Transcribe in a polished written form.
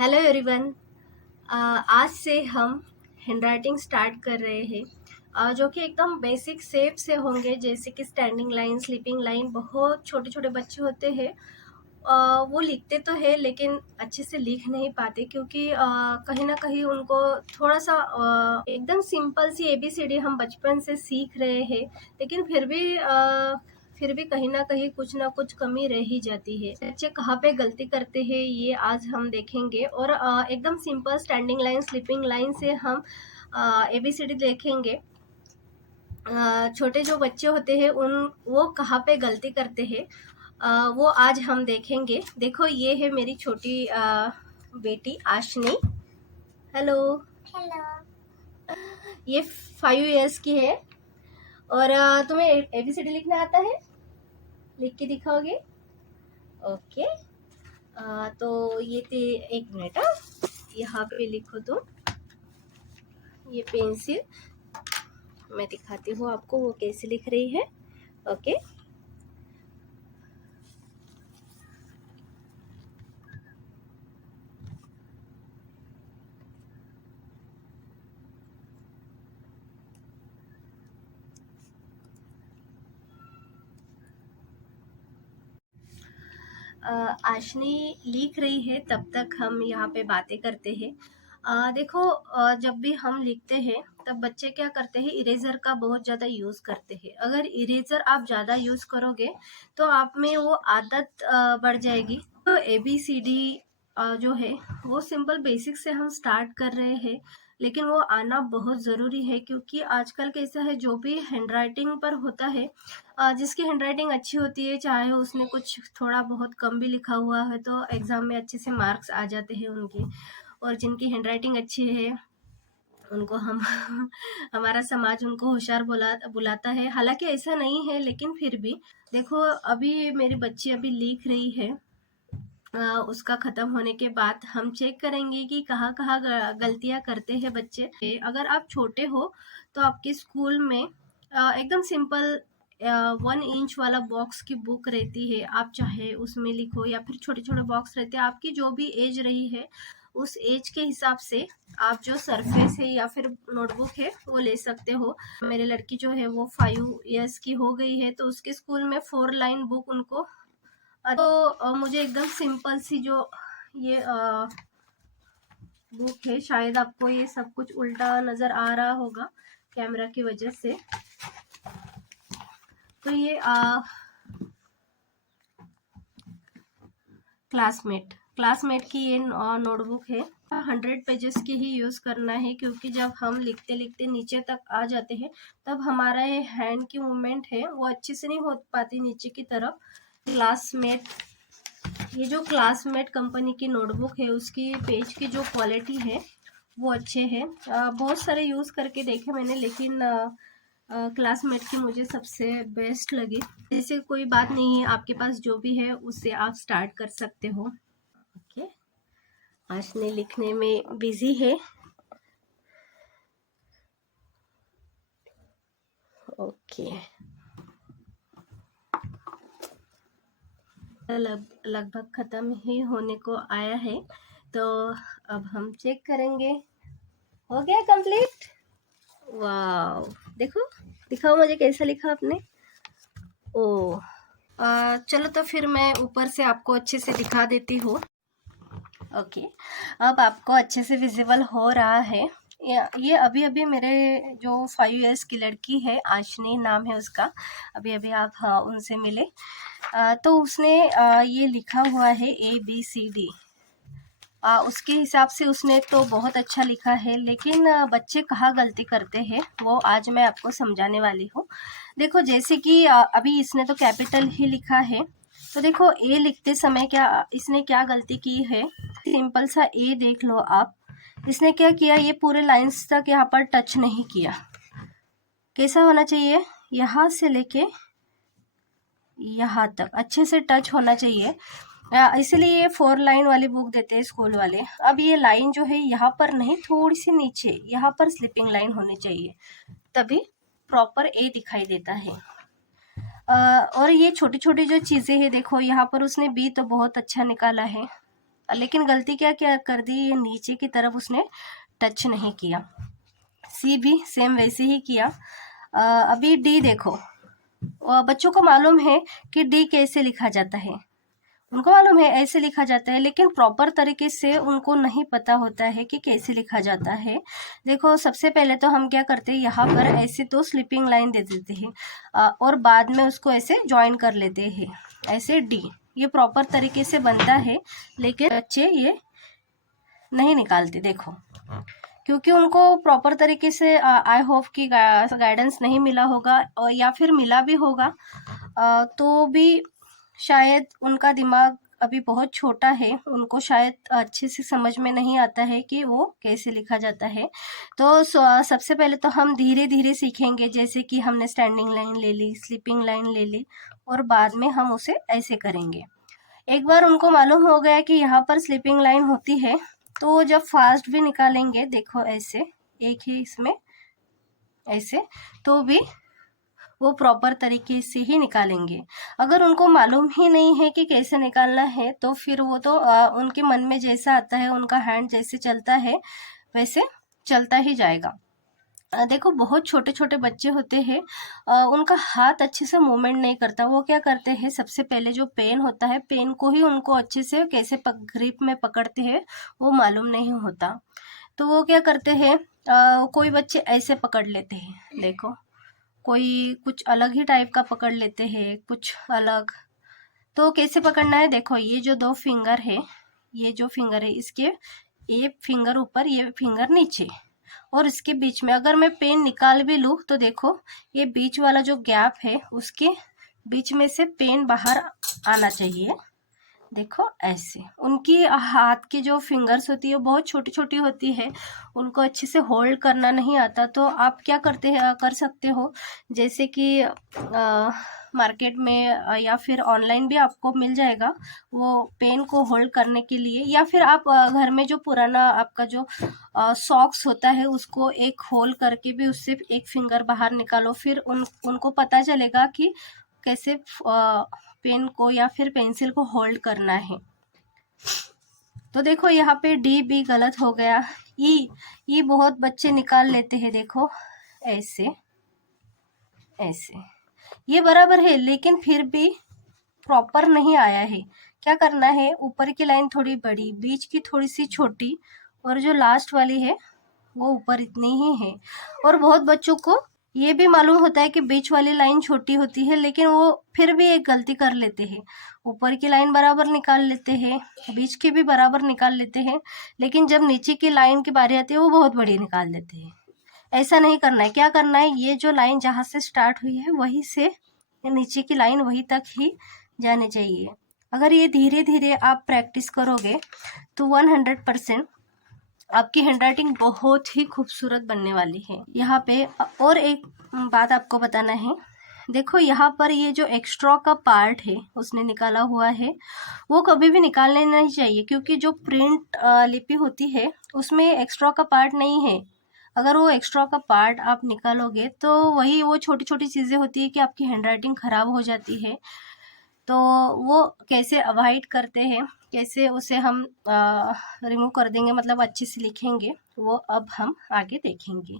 Hello everyone. आज से हम हैंडराइटिंग स्टार्ट कर रहे हैं, जो कि एकदम बेसिक शेप से होंगे, जैसे कि स्टैंडिंग लाइन, स्लीपिंग लाइन। बहुत छोटे छोटे बच्चे होते हैं, वो लिखते तो है लेकिन अच्छे से लिख नहीं पाते, क्योंकि कहीं ना कहीं उनको थोड़ा सा एकदम सिंपल सी ABCD हम बचपन से सीख रहे हैं, लेकिन फिर भी कहीं ना कहीं कुछ ना कुछ कमी रह ही जाती है। बच्चे कहाँ पे गलती करते हैं ये आज हम देखेंगे, और एकदम simple standing line, sleeping line से हम ABCD देखेंगे। छोटे जो बच्चे होते हैं वो कहाँ पे गलती करते हैं, वो आज हम देखेंगे। देखो, ये है मेरी छोटी बेटी आशनी। हेलो। हेलो। ये 5 years की है। और तुम्हें ABCD लिखना आता है? लिख के दिखाओगे? ओके। तो ये एक मिनट, यहाँ पे लिखो तुम। ये पेंसिल, मैं दिखाती हूँ आपको वो कैसे लिख रही है। ओके। आशनी लिख रही है, तब तक हम यहाँ पे बातें करते हैं। देखो, जब भी हम लिखते हैं तब बच्चे क्या करते हैं, इरेजर का बहुत ज़्यादा यूज़ करते हैं। अगर इरेजर आप ज़्यादा यूज़ करोगे तो आप में वो आदत बढ़ जाएगी। तो ABCD जो है वो सिंपल बेसिक से हम स्टार्ट कर रहे हैं, लेकिन वो आना बहुत ज़रूरी है, क्योंकि आजकल कैसा है, जो भी हैंडराइटिंग पर होता है, जिसकी हैंडराइटिंग अच्छी होती है, चाहे उसने कुछ थोड़ा बहुत कम भी लिखा हुआ है, तो एग्ज़ाम में अच्छे से मार्क्स आ जाते हैं उनके। और जिनकी हैंडराइटिंग अच्छी है उनको हम हमारा समाज उनको होशियार बुलाता है। हालांकि ऐसा नहीं है, लेकिन फिर भी देखो, अभी मेरी बच्ची अभी लिख रही है। उसका ख़त्म होने के बाद हम चेक करेंगे कि कहाँ कहाँ गलतियाँ करते हैं बच्चे। अगर आप छोटे हो तो आपके स्कूल में एकदम सिंपल 1 इंच वाला बॉक्स की बुक रहती है, आप चाहे उसमें लिखो, या फिर छोटे छोटे बॉक्स रहते हैं। आपकी जो भी एज रही है उस एज के हिसाब से आप जो सरफेस है या फिर नोटबुक है वो ले सकते हो। मेरी लड़की जो है वो 5 years की हो गई है, तो उसके स्कूल में 4 लाइन बुक उनको। तो मुझे एकदम सिंपल सी जो ये बुक है, शायद आपको ये सब कुछ उल्टा नज़र आ रहा होगा कैमरा की वजह से। तो ये क्लासमेट की ये नोटबुक है। 100 पेजेस की ही यूज़ करना है, क्योंकि जब हम लिखते लिखते नीचे तक आ जाते हैं तब हमारा ये हैंड की मूवमेंट है वो अच्छे से नहीं हो पाती नीचे की तरफ। ये जो क्लासमेट कंपनी की नोटबुक है, उसकी पेज की जो क्वालिटी है वो अच्छे है। बहुत सारे यूज़ करके देखे मैंने, लेकिन क्लासमेट की मुझे सबसे बेस्ट लगी। जैसे कोई बात नहीं है, आपके पास जो भी है उससे आप स्टार्ट कर सकते हो। ओके। आशनी लिखने में बिजी है। ओके। लगभग ख़त्म ही होने को आया है, तो अब हम चेक करेंगे। हो गया कंप्लीट? वाह, देखो, दिखाओ मुझे कैसा लिखा आपने। ओ, चलो तो फिर मैं ऊपर से आपको अच्छे से दिखा देती हूँ। ओके, अब आपको अच्छे से विजिबल हो रहा है। ये अभी अभी मेरे जो 5 years की लड़की है, आशनी नाम है उसका, अभी अभी आप उनसे मिले। तो उसने ये लिखा हुआ है ABCD। उसके हिसाब से उसने तो बहुत अच्छा लिखा है, लेकिन बच्चे कहाँ गलती करते हैं वो आज मैं आपको समझाने वाली हूँ। देखो, जैसे कि अभी इसने तो कैपिटल ही लिखा है, तो देखो ए लिखते समय इसने क्या गलती की है। सिंपल सा ए देख लो आप। इसने क्या किया, ये पूरे लाइंस तक यहाँ पर टच नहीं किया। कैसा होना चाहिए, यहाँ से लेके यहाँ तक अच्छे से टच होना चाहिए। इसलिए 4 लाइन वाली बुक देते हैं स्कूल वाले। अब ये लाइन जो है यहाँ पर नहीं, थोड़ी सी नीचे यहाँ पर स्लिपिंग लाइन होनी चाहिए, तभी प्रॉपर ए दिखाई देता है। और ये छोटी छोटी जो चीज़ें हैं, देखो यहाँ पर उसने बी तो बहुत अच्छा निकाला है, लेकिन गलती क्या क्या कर दी, ये नीचे की तरफ उसने टच नहीं किया। सी भी सेम वैसे ही किया। अभी डी देखो, बच्चों को मालूम है कि डी कैसे लिखा जाता है, उनको मालूम है ऐसे लिखा जाता है, लेकिन प्रॉपर तरीके से उनको नहीं पता होता है कि कैसे लिखा जाता है। देखो सबसे पहले तो हम क्या करते हैं, यहाँ पर ऐसे तो स्लीपिंग लाइन दे देते हैं और बाद में उसको ऐसे ज्वाइन कर लेते हैं, ऐसे डी। ये प्रॉपर तरीके से बनता है, लेकिन बच्चे ये नहीं निकालते देखो, क्योंकि उनको प्रॉपर तरीके से आई होप कि गाइडेंस नहीं मिला होगा, और या फिर मिला भी होगा तो भी शायद उनका दिमाग अभी बहुत छोटा है, उनको शायद अच्छे से समझ में नहीं आता है कि वो कैसे लिखा जाता है। तो सबसे पहले तो हम धीरे धीरे सीखेंगे, जैसे कि हमने स्टैंडिंग लाइन ले ली, स्लीपिंग लाइन ले ली, और बाद में हम उसे ऐसे करेंगे। एक बार उनको मालूम हो गया कि यहाँ पर स्लीपिंग लाइन होती है, तो जब फास्ट भी निकालेंगे, देखो ऐसे एक ही इसमें ऐसे, तो भी वो प्रॉपर तरीके से ही निकालेंगे। अगर उनको मालूम ही नहीं है कि कैसे निकालना है, तो फिर वो तो उनके मन में जैसा आता है, उनका हैंड जैसे चलता है वैसे चलता ही जाएगा। देखो बहुत छोटे छोटे बच्चे होते हैं, उनका हाथ अच्छे से मूवमेंट नहीं करता। वो क्या करते हैं, सबसे पहले जो पेन होता है, पेन को ही उनको अच्छे से कैसे ग्रिप में पकड़ते हैं वो मालूम नहीं होता। तो वो क्या करते हैं, कोई बच्चे ऐसे पकड़ लेते हैं, देखो कोई कुछ अलग ही टाइप का पकड़ लेते हैं, कुछ अलग। तो कैसे पकड़ना है, देखो ये जो दो फिंगर है, ये जो फिंगर है, इसके ये फिंगर ऊपर, ये फिंगर नीचे, और इसके बीच में अगर मैं पेन निकाल भी लूँ तो देखो ये बीच वाला जो गैप है, उसके बीच में से पेन बाहर आना चाहिए। देखो ऐसे उनकी हाथ की जो फिंगर्स होती है वो बहुत छोटी छोटी होती है, उनको अच्छे से होल्ड करना नहीं आता। तो आप क्या कर सकते हो, जैसे कि मार्केट में या फिर ऑनलाइन भी आपको मिल जाएगा वो पेन को होल्ड करने के लिए, या फिर आप घर में जो पुराना आपका जो सॉक्स होता है उसको एक होल करके भी उससे एक फिंगर बाहर निकालो, फिर उनको पता चलेगा कि कैसे पेन को या फिर पेंसिल को होल्ड करना है। तो देखो यहाँ पे डी भी गलत हो गया। ई बहुत बच्चे निकाल लेते हैं, देखो ऐसे ऐसे, ये बराबर है लेकिन फिर भी प्रॉपर नहीं आया है। क्या करना है, ऊपर की लाइन थोड़ी बड़ी, बीच की थोड़ी सी छोटी, और जो लास्ट वाली है वो ऊपर इतनी ही है। और बहुत बच्चों को ये भी मालूम होता है कि बीच वाली लाइन छोटी होती है, लेकिन वो फिर भी एक गलती कर लेते हैं, ऊपर की लाइन बराबर निकाल लेते हैं, बीच की भी बराबर निकाल लेते हैं, लेकिन जब नीचे की लाइन की बारी आती है वो बहुत बड़ी निकाल देते हैं। ऐसा नहीं करना है। क्या करना है, ये जो लाइन जहाँ से स्टार्ट हुई है वहीं से नीचे की लाइन वहीं तक ही जानी चाहिए। अगर ये धीरे धीरे आप प्रैक्टिस करोगे तो 100% आपकी हैंडराइटिंग बहुत ही खूबसूरत बनने वाली है। यहाँ पे और एक बात आपको बताना है, देखो यहाँ पर ये जो एक्स्ट्रा का पार्ट है उसने निकाला हुआ है, वो कभी भी निकालना नहीं चाहिए, क्योंकि जो प्रिंट लिपि होती है उसमें एक्स्ट्रा का पार्ट नहीं है। अगर वो एक्स्ट्रा का पार्ट आप निकालोगे तो वही वो छोटी छोटी चीज़ें होती है कि आपकी हैंडराइटिंग खराब हो जाती है। तो वो कैसे अवॉइड करते हैं, कैसे उसे हम रिमूव कर देंगे, मतलब अच्छे से लिखेंगे, वो अब हम आगे देखेंगे।